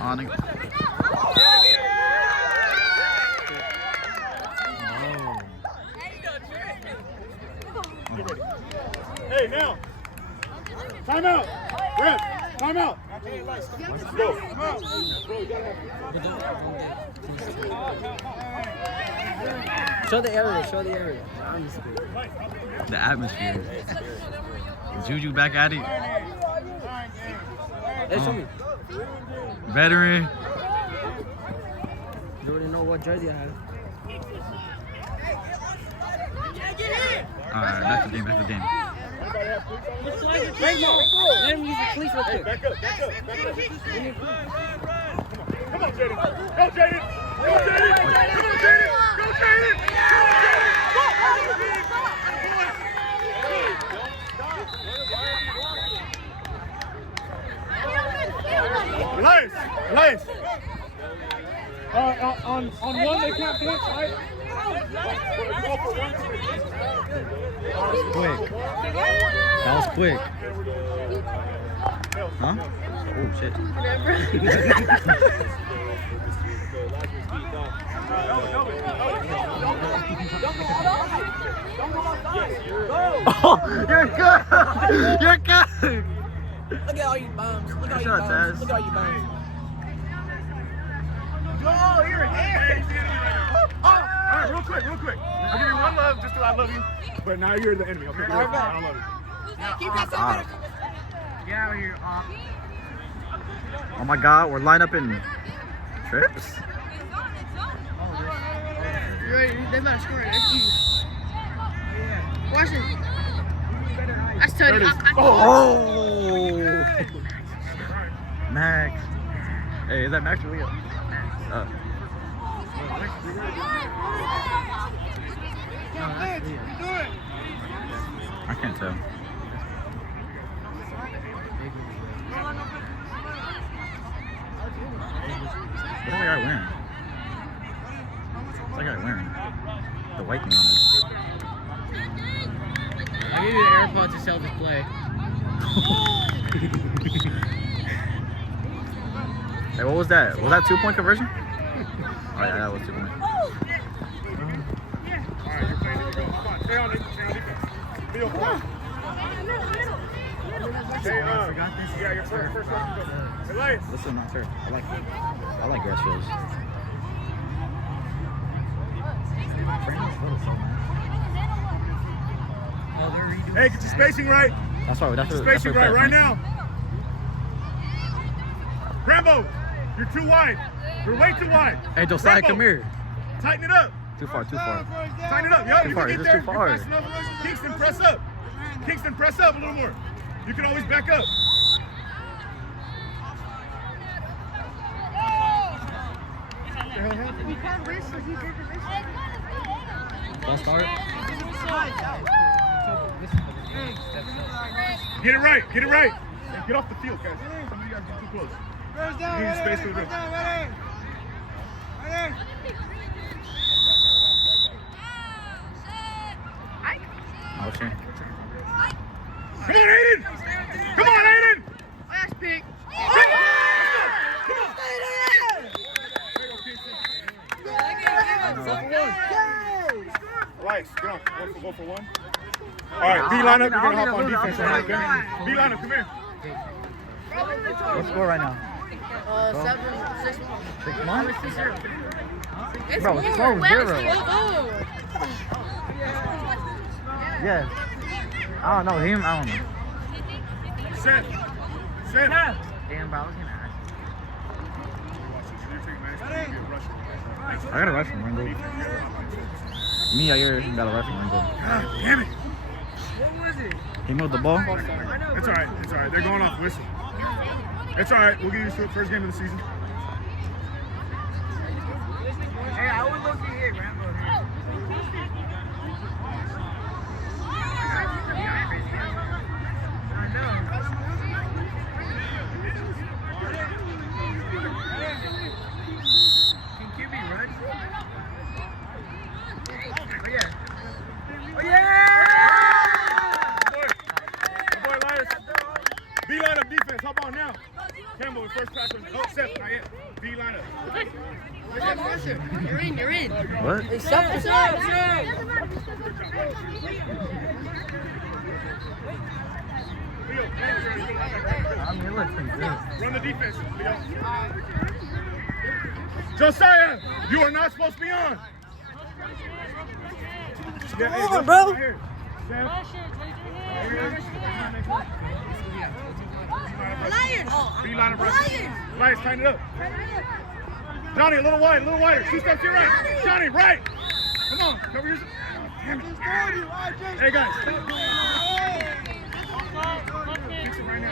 On it. Hey, now. Time out. Ref, time out. Go. Show the area. Show the area. The atmosphere. Juju back at it. Hey, show me. Veteran. You already know what jersey I have. Alright, back to the game, back to the game. Let him use the cleats real quick. Back up. Come on, Jaden. Go, Jaden. Go, Jaden. Come on, Jaden. Go, Jaden. Elias. On one they can't blitz, right? Quick. That was quick. Huh? Oh, shit. Oh, you're good. You're good. Look at all you bombs. Look at all you Shut up, bombs. Taz. Look at all you bombs. Oh, you're here. All right, real quick. I'll give you one love just because I love you. But now you're the enemy. Okay, I love you. Keep that stuff. Get out of here. Oh my God, we're lined up in trips? You're ready. They better score it. That's easy. Watch it. That's Tony. Oh! Max. Hey, is that Max or Leo? I can't tell. What's that guy wearing? What's that guy wearing? The white thing on I gave you the AirPods to self-display. Hey, what was that? Was that 2-point conversion? Oh yeah, that was 2 point. Alright, you're playing. Here we go. Come on, stay on defense. Be on point. Hey, yeah, your first one. Elias. This is not fair. I like grass fields. Hey, get your spacing right. That's right. That's what. Spacing right now. Rambo, you're too wide. You're way too wide. Hey, Josiah, Rambo, come here. Tighten it up. Too far. Tighten it up. Yo, Too you far, can it's get just there. too far. You're fast enough. Kingston, press up. Kingston, press up a little more. You can always back up. Ball start. Get it right. Get off the field, guys. Some of you guys get too close. You need space for the wrist. Motion. Come on, Aiden! Come on, Aiden! Last pick. Right, go for one. All right, B line up. We're gonna hop on defense. Okay? B line up, come here. What's the score right now? 7-6. 6 months? It's Bro, more. it's 4-0. Yes. I don't know him. I don't know. Set. Damn, bro. I was gonna ask. I got a rush from Ringo. Me, I got a rush from Ringo. God damn it. What was it? He moved the ball. It's all right. They're going off whistle. It's all right. We'll get used to it. First game of the season. Hey, I would look at here, Rambo. I know. Can QB run? Oh yeah. Oh yeah! Good boy, Elias. B line up defense. Hop on now. Campbell, first pass. Oh, Seth, not yet. D line up. You're in. What? Hey, Seth, I mean, it looks pretty good. Run the defense, Leo. Josiah, you are not supposed to be on. Come on, bro. Lions, tighten it up. Johnny, a little wider. 2 steps to your right. Johnny, right. Come on, cover yourself. Damn it. Hey, guys. Fix it right now.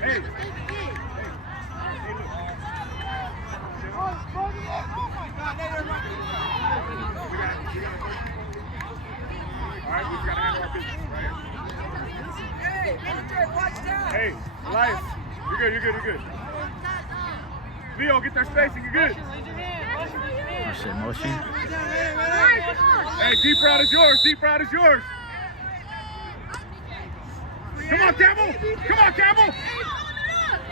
Hey. Alright, we gotta handle our business right here. Hey, Elias, you're good. Leo, get that spacing, you're good. Oh shit, motion. Hey, deep route is yours. Come on, Campbell.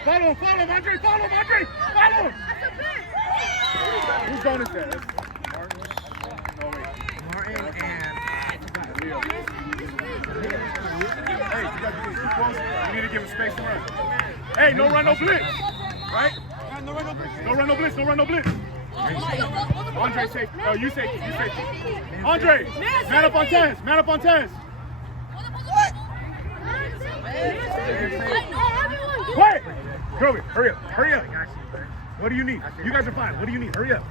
Follow him, Andre. Follow him. Who's bonus that? That's Martin. Oh, wait. Martin and Leo. Hey, you got to get too close. You need to give him space to run. Hey, no run, no blitz. Right? No run, no blitz. Andre, safe. Oh, you safe. Andre, man up on Taz. Quiet. Grover, hurry up. What do you need? You guys are fine. What do you need? Hurry up.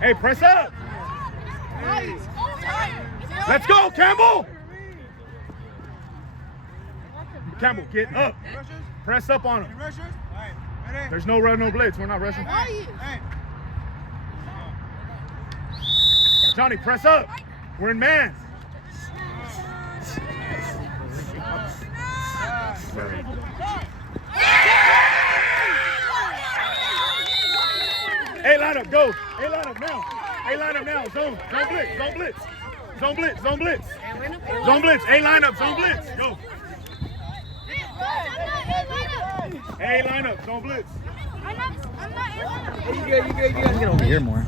Hey, press up. Let's go, Campbell. Campbell, get up. Press up on him. There's no run, no blitz. We're not rushing. Johnny, press up. We're in man. Hey, line up, go. Hey, line up now. Zone blitz. Hey, line up, zone blitz. Go. Hey, line up, zone blitz. you good. Get over here more.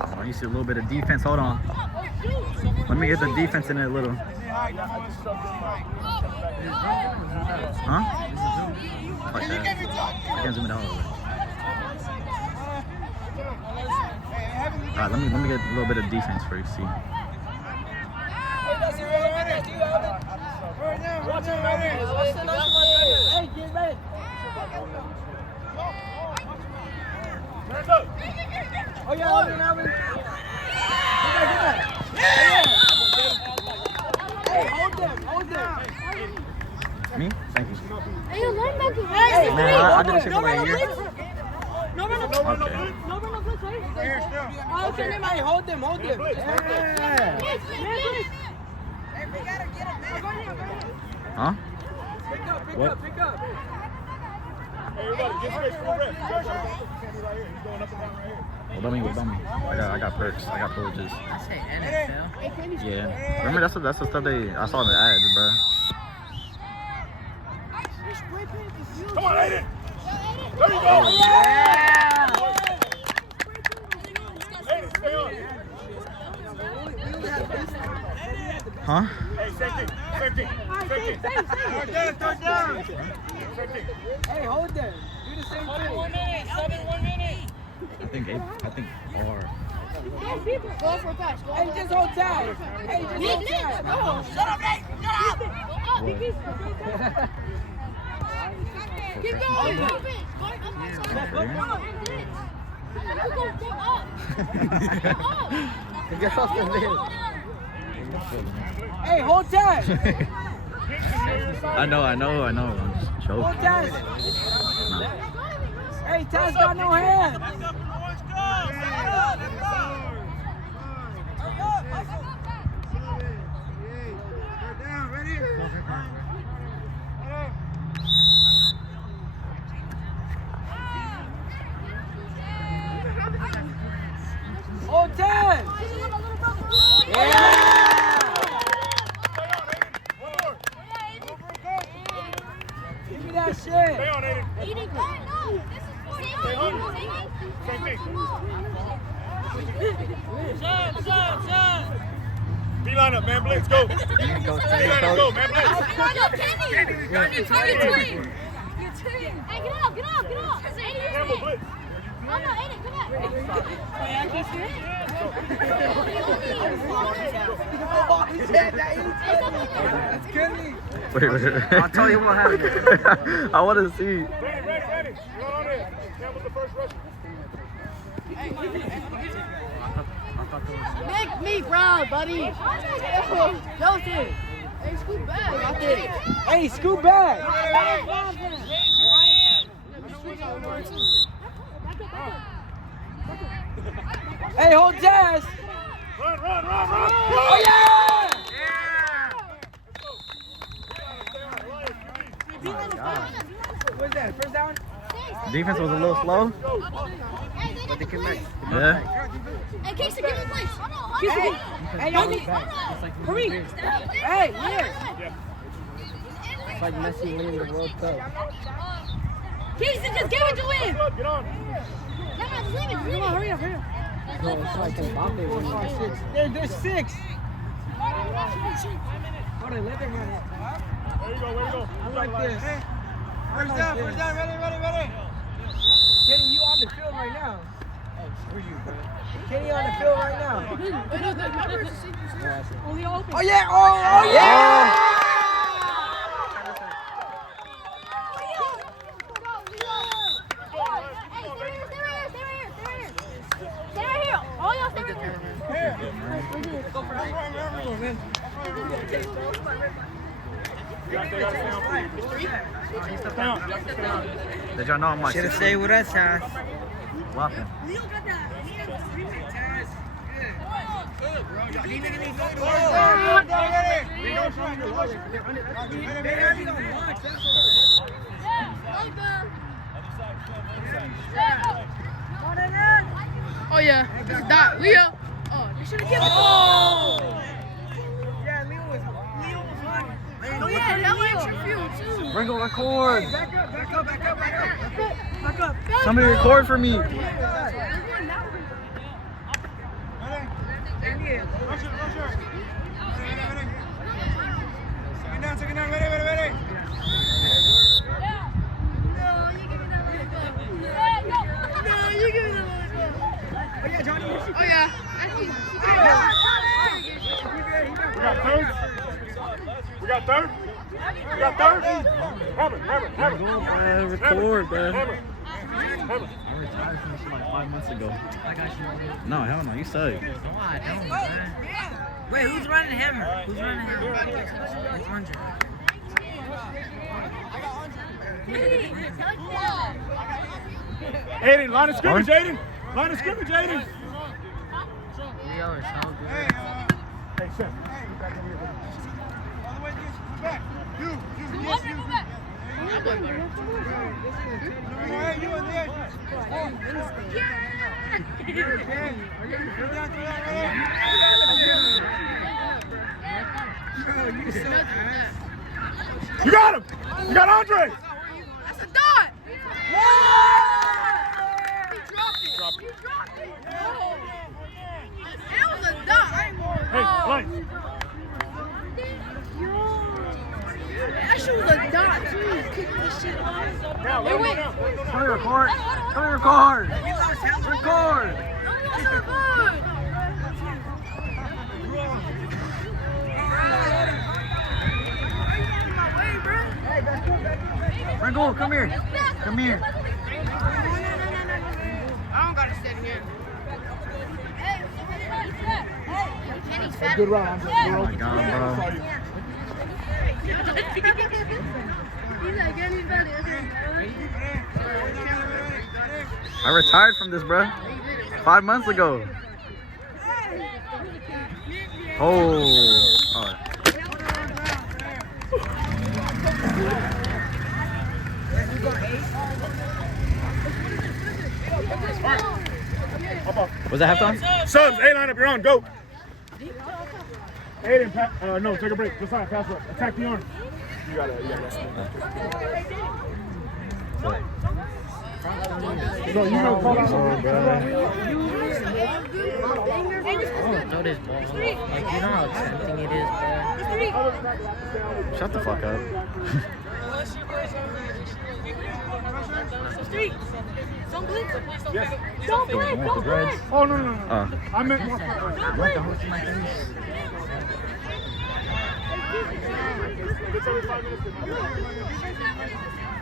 Oh, you see a little bit of defense. Hold on. Let me get the defense in there a little. Huh? Like that. I can't zoom it out. Alright, let me get a little bit of defense for you to see. Oh yeah, Alvin. Hey, hold them. Me? Thank you. Hey, you linebacker. Man, I did this shit for like a year. No run, no Okay. blitz, right? Okay, hey, hold them. Huh? What? Pick up. Hey, everybody, get space for the ref. He's going up and down right here. Well, don't me. I got perks. I got privileges. I say NFL. Yeah. Remember, that's the stuff I saw in the ads, bro. Come on, Aiden. There you go. Aiden, stay on. Huh? Hey, same thing. Third down. Hey, hold them. Do the same thing. 1 minute. I think R. Go for a pass. Hey, just hold tight. Shut up, Nate. Keep going. Get off the lid. Hey, hold tight. I know. I'm just Hold choking. tight. Hey, Taz got no hands. shit. Stay on, Aiden. Eating. No, this is for Stay hungry. Same thing. Shut. B line up, man. Blitz, go. B line up, go, man. Blitz. Hey, get up. Campbell, blitz. Oh, no, Aiden, come back. That's Kenny. Wait. I'll tell you what happened. I want to see. Ready. You're on it. Campbell's the first rusher. Make me proud, buddy. Joseph. Hey, scoot back. Hey, scoot back. Hey, hold Jazz. Run. Oh, yeah! What's that? First down? Defense was a little slow. But they came back. Yeah. Hey, Casey, give me a place. Hey, y'all. Hurry. Hey, here. It's like Messi winning the World Cup. Casey, just give it to him. Get on. Come on, hurry up. No, it's like Mbappe winning. There's 6. Hold on, let them run it. There you go. I like this. First down. Ready. Kenny, you on the field right now. Oh, screw you, bro. Kenny on the field right now. Oh, yeah. Oh, yeah. Did y'all know I'm like Should have 6'3"? stayed with us, Josh. What happened? Oh yeah, it's Dot. Leo. Oh, they should have given it. Oh. Yeah, Leo was running. Oh yeah, that was extra fuel too. Ringo, record. Back up. Somebody record for me. Second down. Ready. Oh yeah. We got third. Hammer. Record, man. Hammer. I retired from this like 5 months ago. No, hell no, you suck. Wait, who's running Hammer? It's Andre. Aiden, line of scrimmage, Aiden. Leo is so good. Hey, Seth. Back. You. You got him. You got Andre. That's a dot. He dropped it. It was a dot. Hey, Light. That shit was a dot too. Kick this shit off. Now, Hey, wait. Come here, record. Record. That's not good. Ringo, come here. I don't got to sit here. Good run, Andre. Oh my God, bro. I retired from this, bro. 5 months ago. Oh. Was that halftime? Subs, A-line up, you're on, go. Aiden, no, take a break. This side, pass up. Attack the arm. You gotta rest him. No, you know, call out. Throw this ball. Like, you know how tempting it is, bro. Shut the fuck up. Yes. Don't blitz. Oh, no. Oh. I meant more.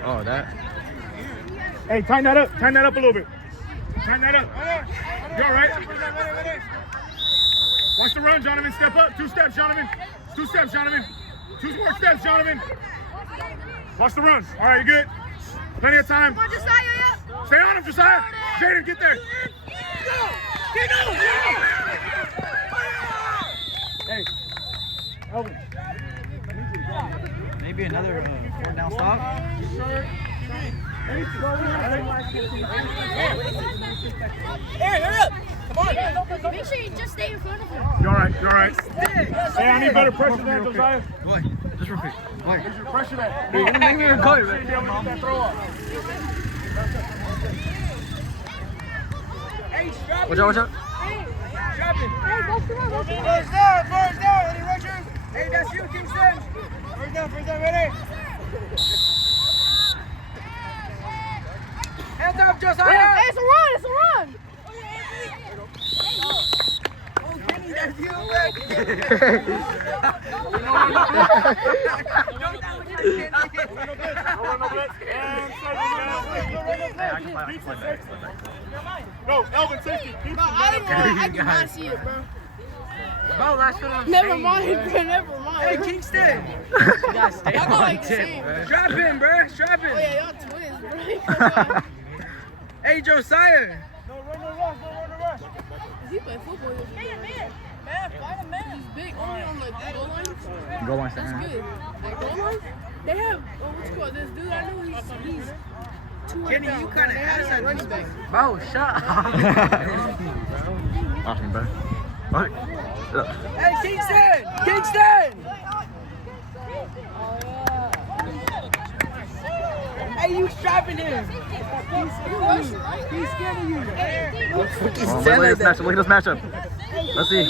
Oh, that. Hey, tighten that up. Tighten that up a little bit. Tighten that up. You all right? Watch the run, Jonathan. Step up. 2 steps, Jonathan. 2 steps, Jonathan. 2 more steps, Jonathan. Watch the run. All right, you good? Plenty of time. Come on, Josiah. Stay on him, Josiah. Jaden, get there. Hey, Elvin. Maybe another 4 down stop. Hey, hurry up. Come on. Make sure you just stay in front of him. You all right? You all right? Hey, I need better pressure than Josiah. Boy, just real quick. Boy. Where's your pressure at? Hey, you're gonna make me go, You should be able to get that throw up. Hey, strap Watch out. Strap it. First down. Any rushers? Hey, that's you, Kingston. First down, ready? Hands up, Josiah. Hey, it's a run. Oh, Kenny, that's you, man. No, Elvin, safety. I do not see it, bro. Bro, that's what I'm Never saying, mind, bro. bro. Never mind. Hey, Kingston. You gotta stay I go on like the tip, same. bro. Strap in, bro. Strap Oh, in. yeah, y'all twins, bro. Hey, Josiah. No rush. Is he playing football? Man, find a man. He's big, only on the goal line. Go on, That's good. Like, goal line, they have, what's it called? This dude I know, he's 200 Kenny, you kind of They have ass that at running back. Bro, shut up. Off me, bro. What? Hey, Kingston. Hey, you strapping him. He's scared of you. Look at this matchup. Let's see. He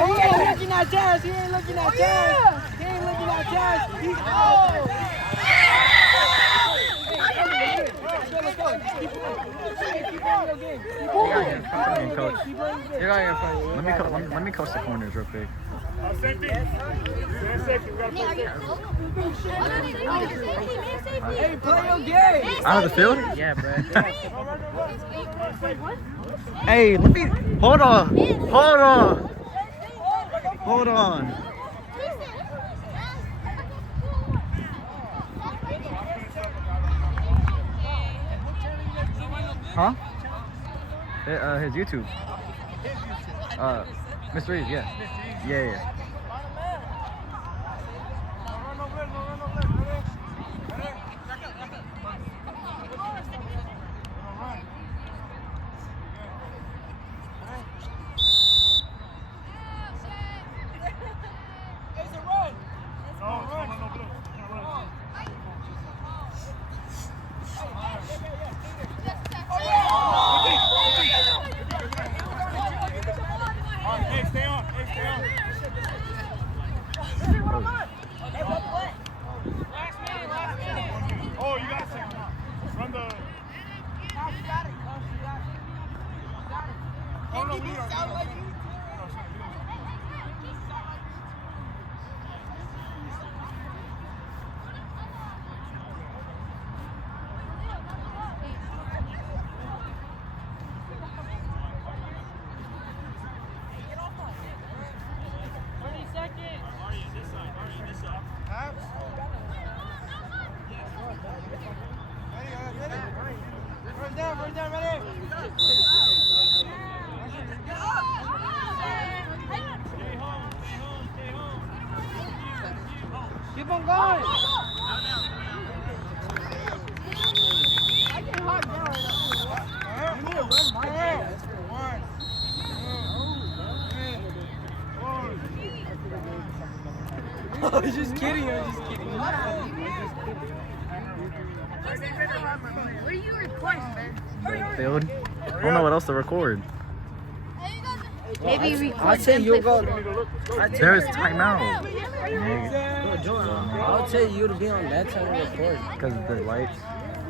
ain't looking at Taz. He ain't looking at Taz. He's Coach. Let me coach the corners real quick. Safety. Safety. We gotta play safety. Hey, play your game. Out of the field? Yeah, bro. Hey, let me. Hold on. Huh? His YouTube. Mr. Reeves, yeah. Yeah. Hey, stay on. Oh, you got to run the. First down, ready? Keep on going. I get hot down right now. was just kidding. What are you recording, man? Field. I don't know what else to record. Maybe record. I'll tell you, you'll go. There's timeout. I'll tell you to be on that time to record. Because of the lights.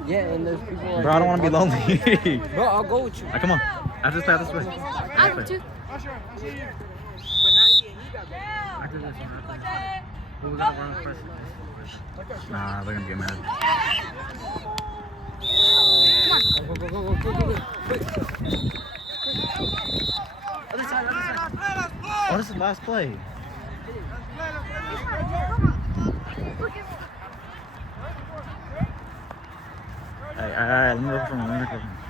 Yeah, and there's people like Bro, I don't want to be lonely. Bro, I'll go with you. Come on. After this, this way. I'm too. After this. Who we gotta run first? Nah, they're gonna get mad. Go. Quick. Other side. Oh, this is the last play. All right, let me look for him.